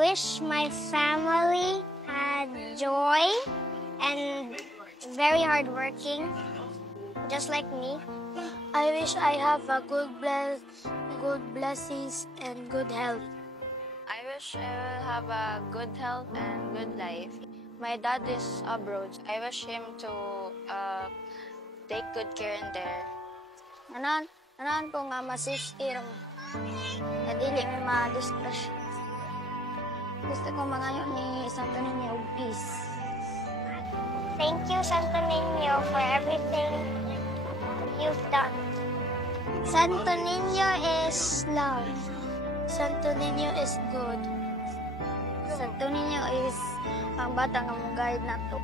wish my family had joy and very hardworking, just like me. I wish I have a good blessings and good health. I wish I will have a good health and good life. My dad is abroad. I wish him to take good care in there. Anan ko nga masistir mo. Na dili may ma-distress. Gusto ko mangayo ni Santo Niño og peace. Thank you, Santo Niño, for everything you've done. Santo Niño is love. Santo Niño is good. Santo Niño is ang bata nga mong guide na to.